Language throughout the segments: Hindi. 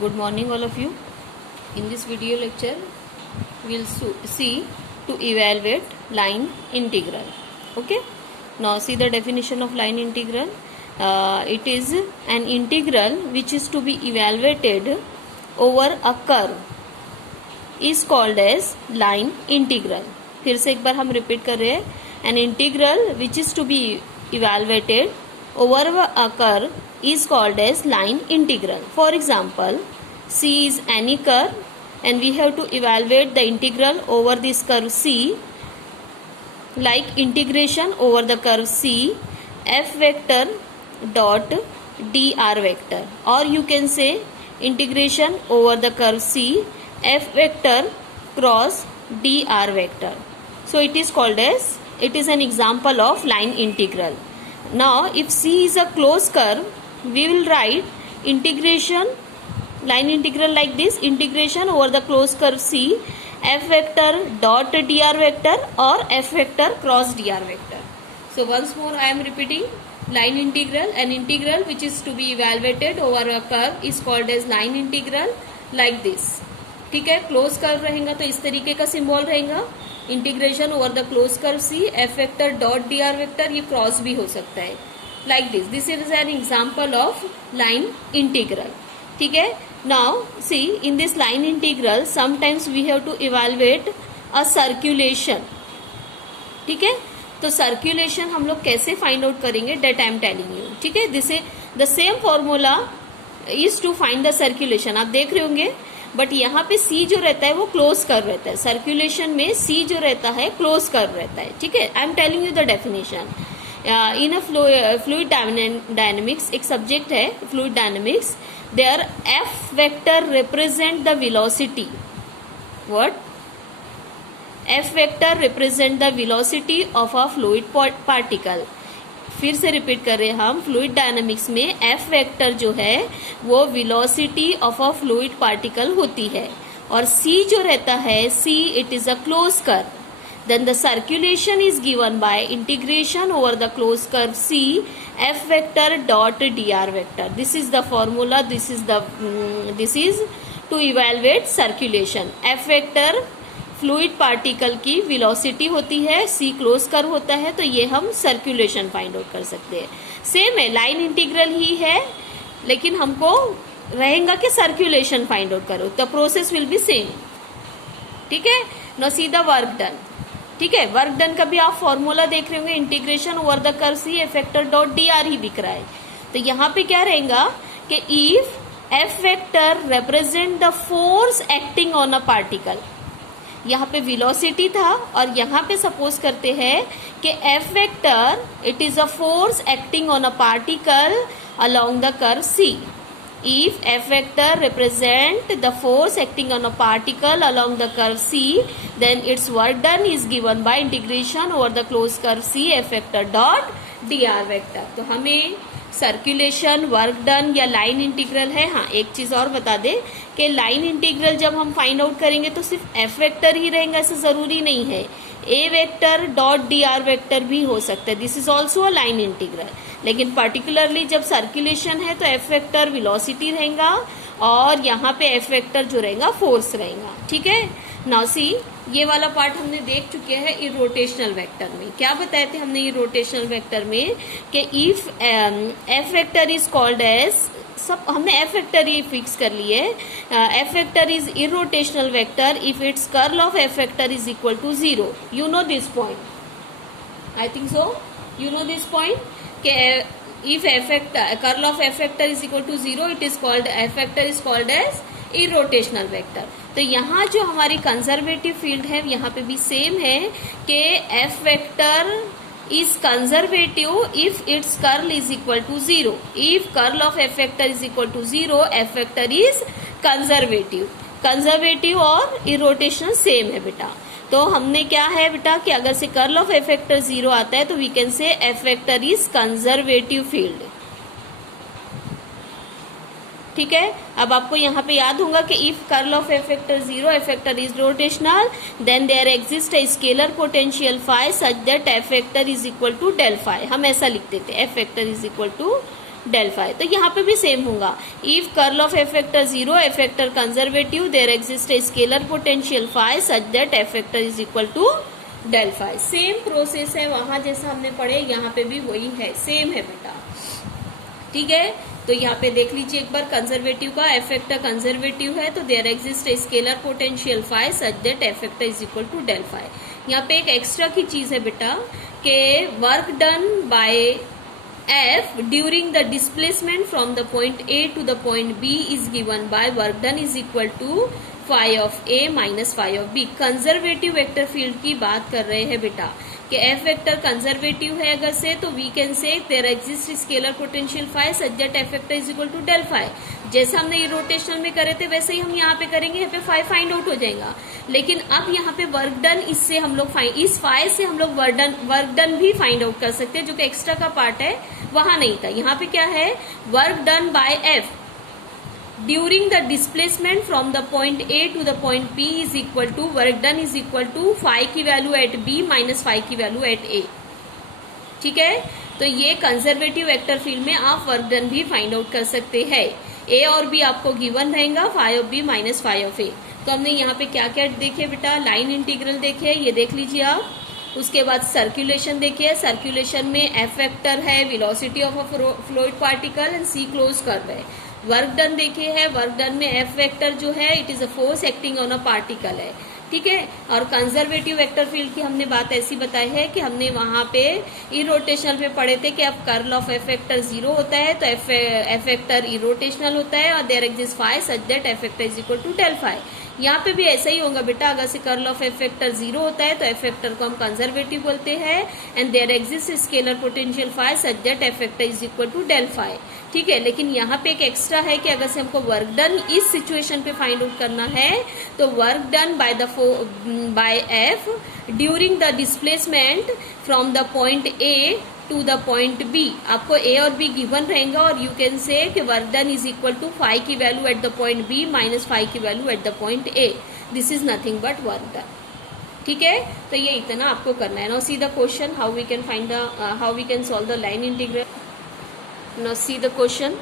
Good morning, all of you. In this video lecture, we'll see to evaluate line integral. Okay. Now see the definition of line integral. It is an integral which is to be evaluated over a curve is called as line integral. फिर से एक बार हम रिपीट कर रहे हैं. An integral which is to be evaluated over a curve is called as line integral. For example, C is any curve and we have to evaluate the integral over this curve C, like integration over the curve C f vector dot dr vector, or you can say integration over the curve C f vector cross dr vector. So it is called as, it is an example of line integral. Now if C is a closed curve, we will write integration, line integral like this, integration over the closed curve C f vector dot dr vector or f vector cross dr vector. So once more I am repeating, line integral, an integral which is to be evaluated over a curve is called as line integral like this. ठीक है, क्लोज कर्व रहेगा तो इस तरीके का सिंबल रहेगा, integration over the close curve C F vector dot D R vector, ये क्रॉस भी हो सकता है like this. This is an example of line integral. ठीक है. Now see in this line integral sometimes we have to evaluate a circulation. ठीक है, तो सर्कुलेशन हम लोग कैसे फाइंड आउट करेंगे, that I am telling you. ठीक है, this is the same formula is to find the circulation. आप देख रहे होंगे, बट यहाँ पे C जो रहता है वो क्लोज कर्व रहता है. सर्कुलेशन में C जो रहता है क्लोज कर्व रहता है. ठीक है, I am telling you the definition. In a fluid dynamics, एक सब्जेक्ट है fluid dynamics, there F vector represent the velocity. What? F vector represent the velocity of a fluid particle. फिर से रिपीट कर रहे हैं हम, फ्लूइड डायनामिक्स में F वेक्टर जो है वो velocity of a fluid particle होती है, और C जो रहता है C it is a close curve. Then the circulation is given by integration over the close curve C F vector dot dr vector. This is the formula, this is to evaluate circulation. F vector fluid particle की वेलोसिटी होती है, C क्लोज कर्व होता है, तो ये हम सर्कुलेशन फाइंड आउट कर सकते हैं. सेम है, लाइन इंटीग्रल ही है, लेकिन हमको रहेगा कि सर्कुलेशन फाइंड आउट करो. The process will be same. ठीक है. No see the work done. ठीक है, वर्क डन का भी आप फॉर्मूला देख रहे होंगे, integration over the curve C F vector dot dr ही दिख रहा है. तो यहाँ पे क्या रहेगा कि if F vector represent the force acting on a particle. यहाँ पे वेलोसिटी था और यहाँ पे सपोज करते हैं कि F vector it is a force acting on a particle along the curve C. If F vector represent the force acting on a particle along the curve C, then its work done is given by integration over the closed curve C F vector dot dr vector. तो हमें सर्कुलेशन, वर्क डन या लाइन इंटीग्रल है. हाँ, एक चीज और बता दे कि लाइन इंटीग्रल जब हम फाइंड आउट करेंगे तो सिर्फ F वेक्टर ही रहेगा, ऐसा जरूरी नहीं है. A vector dot dr vector भी हो सकता है. This is also a line integral. लेकिन पर्टिकुलरली जब सर्कुलेशन है तो F वेक्टर वेलोसिटी रहेगा और यहाँ पे F वेक्टर जो रहेगा फोर्स रहेगा. ठीक है. नाउ सी, ये वाला पार्ट हमने देख चुके हैं इरोटेशनल वेक्टर में. क्या बताए थे हमने इरोटेशनल वेक्टर में कि if F vector is called as, सब हमने F वेक्टर ही फिक्स कर लिए. F vector is irrotational vector if its curl of F vector is equal to 0. You know this point, I think so. You know this point कि if F vector, curl of F vector is equal to 0, it is called, F vector is called as irrotational vector. तो यहाँ जो हमारी कंजर्वेटिव फील्ड है यहाँ पे भी सेम है कि F vector is conservative if its curl is equal to 0. If curl of F vector is equal to 0, F vector is conservative. Conservative और इरोटेशनल सेम है बेटा. तो हमने क्या है बेटा कि अगर से कर्ल ऑफ F वेक्टर 0 आता है तो we can say F vector is conservative field. ठीक है. अब आपको यहाँ पे याद होगा कि if curl of F vector 0, F vector is rotational, then there exist a scalar potential phi such that F vector is equal to del phi. हम ऐसा लिखते थे, F vector is equal to del phi. तो यहाँ पे भी सेम होगा, if curl of F vector 0, F vector conservative, there exist a scalar potential phi such that F vector is equal to del phi. Same process है, वहां जैसा हमने पढ़े यहाँ पे भी वही है, सेम है बेटा, ठीक है। तो यहाँ पे देख लीजिए एक बार, कंजर्वेटिव का एफ वेक्टर कंजर्वेटिव है तो there exist a scalar potential phi such that F vector is equal to del phi. यहाँ पे एक एक्स्ट्रा की चीज है बेटा कि work done by F during the displacement from the point A to the point B is given by work done is equal to phi of A minus phi of B. Conservative vector field की बात कर रहे हैं बेटा कि एफ वेक्टर कंजर्वेटिव है अगर से, तो we can say there exist scalar potential phi such that F vector is equal to del phi. जैसा हमने ये रोटेशनल में करे थे वैसे ही हम यहाँ पे करेंगे, यहाँ पे फाई फाइंड आउट हो जाएगा। लेकिन अब यहाँ पे वर्क डन, इससे हम लोग इस फाई से हम लोग वर्क डन भी फाइंड आउट कर सकते हैं, जो कि एक्स्ट्रा का पार्ट है, वहां नहीं था। यहाँ पे क्या है, work done by F during the displacement from the point A to the point B is equal to work done is equal to phi की value at B minus phi की वैल्यू एट ए, ठीक है। तो ये कंजर्वेटिव वेक्टर फील्ड में आप वर्क डन भी फाइंड आउट कर सकते हैं। ए और बी आपको गिवन रहेगा, phi of B minus phi of A. तो हमने यहाँ पे क्या क्या देखे बेटा, लाइन इंटीग्रल देखे, ये देख लीजिए आप। उसके बाद सर्कुलेशन देखिए, सर्कुलेशन में एफ वेक्टर है, velocity of a fluid particle and C close curve है। वर्क डन देखे है, वर्क डन में एफ वेक्टर जो है it is a force acting on a particle है, ठीक है। और कंजर्वेटिव वेक्टर फील्ड की हमने बात ऐसी बताई है कि हमने वहां पे इरोटेशनल पे पढ़े थे कि अब कर्ल ऑफ एफ वेक्टर 0 होता है तो एफ वेक्टर इरोटेशनल होता है और there exist phi such that F vector is equal to del phi. यहाँ पे भी ऐसा ही होगा बेटा, अगर से कर्ल ऑफ एफ वेक्टर 0 होता है तो एफ वेक्टर को हम कंजर्वेटिव बोलते हैं and there exist scalar potential phi such that F vector is equal to del phi, ठीक है। लेकिन यहाँ पे एक एक्स्ट्रा है कि अगर से हमको वर्क डन इस सिचुएशन पे फाइंड आउट करना है तो work done by F during the displacement from the point A to the point B, आपको ए और बी गिवन रहेगा और यू कैन से कि work done is equal to phi की value at the point B minus phi की value at the point A. This is nothing but work done, ठीक है। तो ये इतना आपको करना है। Now see the question, how we can find the how we can solve the line integral. Now see the question.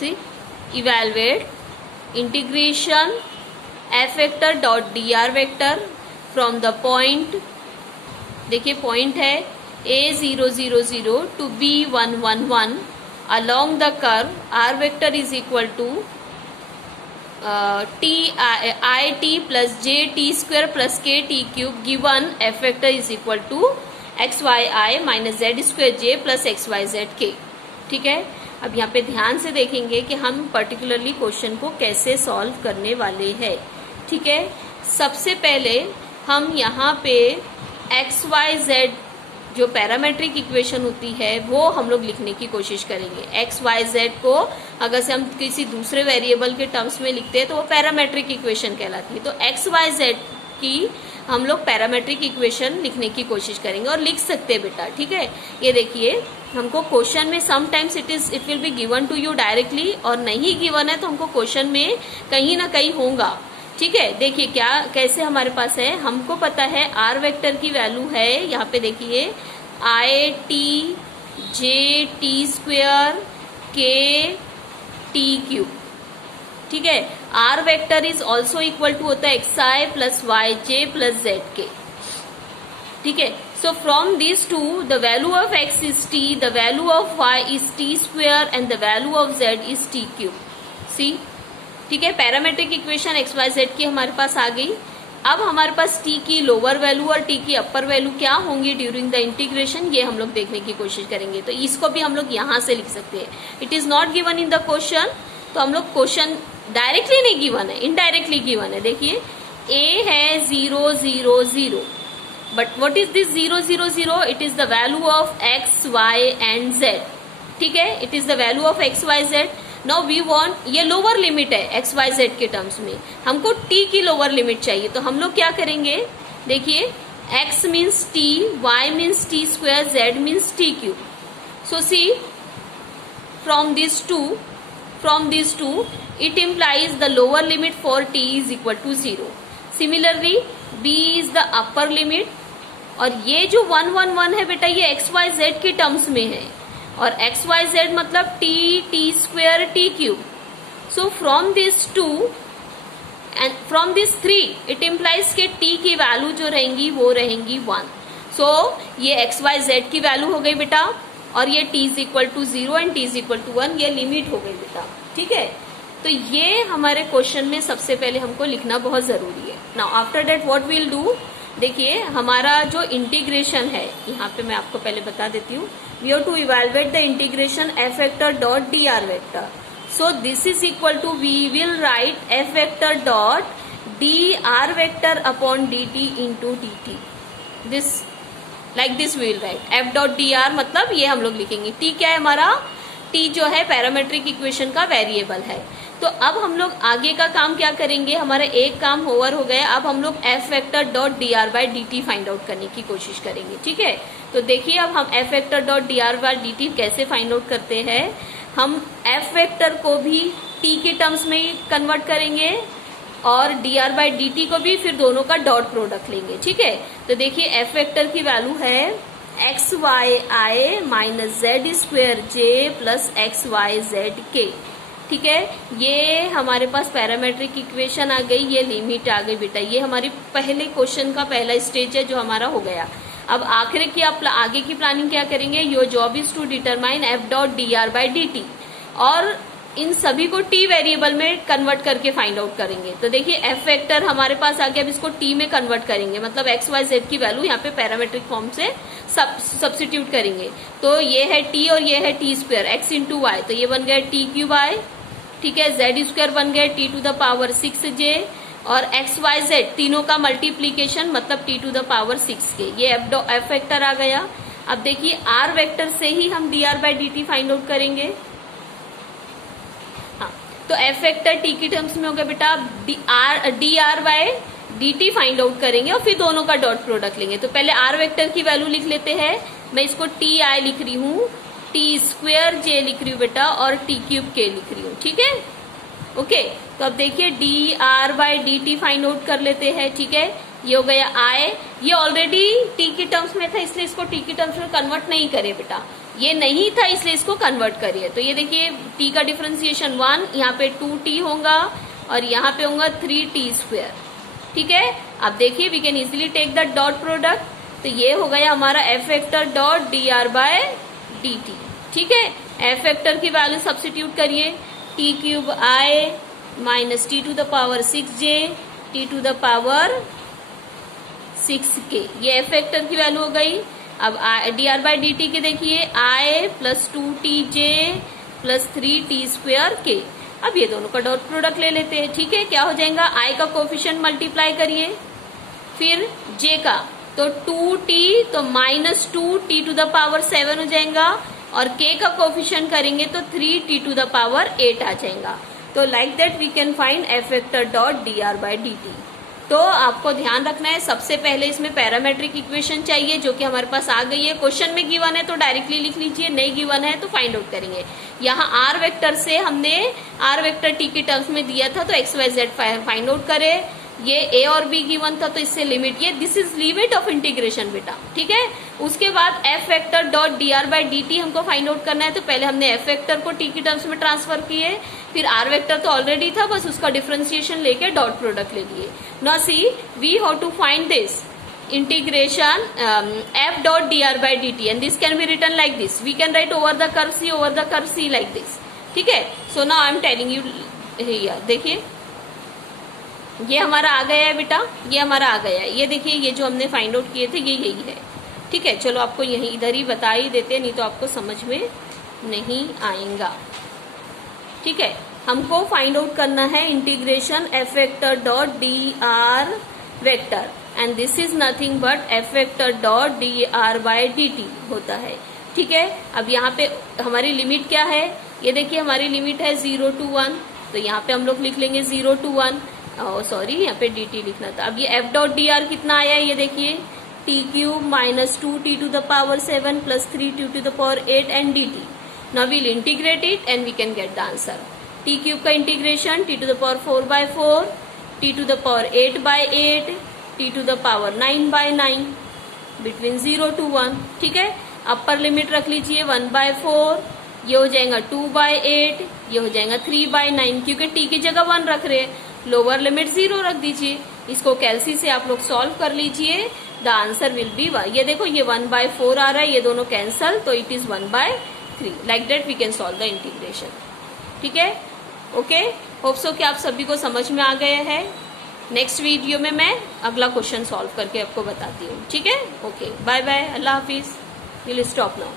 See, evaluate integration f vector dot dr vector from the point, देखिए पॉइंट है a000 to b111 along the curve r vector is equal to I t plus j t square plus k t cube given f vector is equal to x y i minus z square j plus x Y z के, ठीक है। अब यहाँ पे ध्यान से देखेंगे कि हम पर्टिकुलरली क्वेश्चन को कैसे सॉल्व करने वाले हैं, ठीक है। सबसे पहले हम यहाँ पे एक्स वाई जेड जो पैरामेट्रिक इक्वेशन होती है वो हम लोग लिखने की कोशिश करेंगे। एक्स वाई जेड को अगर से हम किसी दूसरे वेरिएबल के टर्म्स में लिखते हैं तो वो पैरामेट्रिक इक्वेशन कहलाती है। तो एक्स वाई जेड की हम लोग पैरामेट्रिक इक्वेशन लिखने की कोशिश करेंगे और लिख सकते हैं बेटा, ठीक है। ये देखिए हमको क्वेश्चन में sometimes it will be given to you directly और नहीं गिवन है तो हमको क्वेश्चन में कहीं ना कहीं होगा, ठीक है। देखिए क्या कैसे हमारे पास है, हमको पता है आर वेक्टर की वैल्यू है, यहाँ पे देखिए I T J T square K T cube, ठीक है। R vector is also equal to होता है X I plus Y J plus Z के, ठीक है। So from this to the value of X is T, the value of Y is T square and the value of Z is T cube, see, ठीक है। Parametric equation X Y Z की हमारे पास आ गई। अब हमारे पास टी की लोअर वैल्यू और टी की अपर वैल्यू क्या होंगी ड्यूरिंग द इंटीग्रेशन, ये हम लोग देखने की कोशिश करेंगे। तो इसको भी हम लोग यहाँ से लिख सकते हैं। It is not given in the question, तो हम लोग क्वेश्चन डायरेक्टली नहीं गिवन है, इनडायरेक्टली गिवन है। देखिए a है 0 0 0, but what is this 0 0 0? It is the value of x y and z, ठीक है। It is the value of x y z। Now we want, ये लोअर लिमिट है x y z के टर्म्स में, हमको t की लोअर लिमिट चाहिए। तो हम लोग क्या करेंगे, देखिए x means t, y means t square, z means t cube. So see from these two it implies the lower limit for t is equal to 0. Similarly b is the upper limit और ये जो 1 1 1 है बेटा ये x y z के टर्म्स में है और एक्स वाई जेड मतलब t, t square, t cube. So from this two and from this 3 it implies के t की वैल्यू जो रहेंगी वो रहेंगी 1. सो ये एक्स वाई जेड की वैल्यू हो गई बेटा, और ये t is equal to 0 and t is equal to 1, ये लिमिट हो गई बेटा. ठीक है, तो ये हमारे क्वेश्चन में सबसे पहले हमको लिखना बहुत जरूरी है. Now after that what will do, देखिए हमारा जो इंटीग्रेशन है, यहाँ पे मैं आपको पहले बता देती हूँ. We have to evaluate the integration F vector dot D R vector. So this is equal to, we will write f vector dot dr vector upon dt into dt. This like this we will write f dot dr, मतलब ये हम लोग लिखेंगे. t क्या है हमारा, t जो है पैरामेट्रिक इक्वेशन का वेरिएबल है. तो अब हम लोग आगे का काम क्या करेंगे, हमारा एक काम ओवर हो गया. अब हम लोग f vector dot dr by dt find out करने की कोशिश करेंगे. ठीक है, तो देखिए अब हम f vector dot dr by dt कैसे फाइंड आउट करते हैं. हम f वेक्टर को भी t के टर्म्स में कन्वर्ट करेंगे और dr बाई dt को भी, फिर दोनों का डॉट प्रोडक्ट लेंगे. ठीक है, तो देखिए f वेक्टर की वैल्यू है x y i minus Z square J plus x Y z के. ठीक है, ये हमारे पास पैरामेट्रिक इक्वेशन आ गई, ये लिमिट आ गई बेटा. ये हमारी पहले क्वेश्चन का पहला स्टेज है जो हमारा हो गया. अब आखिर की आप आगे की प्लानिंग क्या करेंगे, your job is to determine F dot D r by d t, और इन सभी को टी वेरिएबल में कन्वर्ट करके फाइंड आउट करेंगे. तो देखिए एफ वेक्टर हमारे पास आ गया, अब इसको टी में कन्वर्ट करेंगे, मतलब एक्स वाई जेड की वैल्यू यहाँ पे पैरामेट्रिक फॉर्म से सब्स्टिट्यूट करेंगे. तो ये है टी और ये है t square x into y, तो ये बन गया टी क्यूब आई. ठीक है, जेड स्क्वायर बन गया T to the power 6j, और एक्स वाई जेड तीनों का मल्टीप्लीकेशन मतलब T to the power 6k. ये एफ वेक्टर आ गया. अब देखिए आर वेक्टर से ही हम D r by d T find out करेंगे. हाँ, तो एफ वेक्टर टी की टर्म्स में हो गया बेटा, D r by d T find out करेंगे और फिर दोनों का डॉट प्रोडक्ट लेंगे. तो पहले आर वेक्टर की वैल्यू लिख लेते हैं. मैं इसको टी आई लिख रही हूँ, टी स्क्वेयर जे लिख रही हूँ बेटा, और टी क्यूब के लिख रही हूँ. ठीक है, ओके. तो अब देखिए D r by d T find out कर लेते हैं. ठीक है, ये हो गया आई. ये ऑलरेडी टी की टर्म्स में था इसलिए इसको टी की टर्म्स में कन्वर्ट नहीं करे बेटा, ये नहीं था इसलिए इसको कन्वर्ट करिए. तो ये देखिए टी का डिफरेंशिएशन 1, यहाँ पे 2t होगा और यहाँ पे होगा 3t स्क्वायर. ठीक है, अब देखिए we can easily take the dot product. तो ये हो गया हमारा F vector dot D r by d t. ठीक है, एफ वेक्टर की वैल्यू सब्स्टिट्यूट करिए, t cube i minus t to the power 6j t to the power 6k. ये एफ वेक्टर की वैल्यू हो गई. अब d r by d t के देखिए आई plus 2tj plus 3t square के. अब ये दोनों का डॉट प्रोडक्ट ले लेते हैं. ठीक है, क्या हो जाएगा, आई का कोफिशिएंट मल्टीप्लाई करिए, फिर j का, तो 2t तो minus 2t to the power 7 हो जाएगा, और k का कोफिशिएंट करेंगे तो 3t टू द पावर 8 आ जाएगा. तो like that we can find F vector dot D r by d t. तो आपको ध्यान रखना है, सबसे पहले इसमें पैरामेट्रिक इक्वेशन चाहिए जो कि हमारे पास आ गई है. क्वेश्चन में गिवन है तो डायरेक्टली लिख लीजिए, नहीं गिवन है तो फाइंड आउट करेंगे. यहाँ आर वेक्टर से हमने आर वेक्टर टी के टर्म्स में दिया था तो x Y z find out करे. ये ए और बी गिवन था तो इससे लिमिट, ये this is limit of integration बेटा. ठीक है, उसके बाद F vector dot D r by d T हमको फाइंड आउट करना है. तो पहले हमने एफ वेक्टर को टी की टर्म्स में ट्रांसफर किए, फिर आर वेक्टर तो ऑलरेडी था, बस उसका डिफरेंशिएशन लेके डॉट प्रोडक्ट ले लिए. Now see we have to find this integration F dot D r by d t, and this can be written like this. We can write over the curve C like this. ठीक है, so now I am telling you here. देखिए ये हमारा आ गया है बेटा, ये हमारा आ गया है. ये देखिए ये जो हमने फाइंड आउट किए थे ये यही है. ठीक है, चलो आपको यही इधर ही बता ही देते हैं, नहीं तो आपको समझ में नहीं आएगा. ठीक है, हमको फाइंड आउट करना है integration F vector dot D R vector, and this is nothing but F vector dot D r by d T होता है. ठीक है, अब यहाँ पे हमारी लिमिट क्या है, ये देखिए हमारी लिमिट है 0 to 1, तो यहाँ पे हम लोग लिख लेंगे 0 to 1. सॉरी यहाँ पे डी टी लिखना था. अब ये एफ डॉट डी आर कितना आया है, ये देखिए T cube minus 2t to the power 7 plus 3t to the power 8 and D T. Now we'll integrate it and we can get the answer. T cube का integration T to the power 4/4, T to the power 8/8, T to the power 9/9 between 0 to 1. ठीक है, अपर लिमिट रख लीजिए 1/4, ये हो जाएगा 2/8, ये हो जाएगा 3/9, क्योंकि t की जगह 1 रख रहे हैं। लोअर लिमिट 0 रख दीजिए। इसको कैलसी से आप लोग सॉल्व कर लीजिए। द आंसर विल बी, ये देखो ये 1/4 आ रहा है, ये दोनों कैंसल, तो it is 1/3। Like that we can solve the integration. ठीक है, ओके। होप सो कि आप सभी को समझ में आ गए हैं। नेक्स्ट वीडियो में मैं अगला क्वेश्चन सॉल्व करके आपको बताती हूँ। ठीक है, ओके, बाय बाय, अल्लाह हाफिज। Will stop now.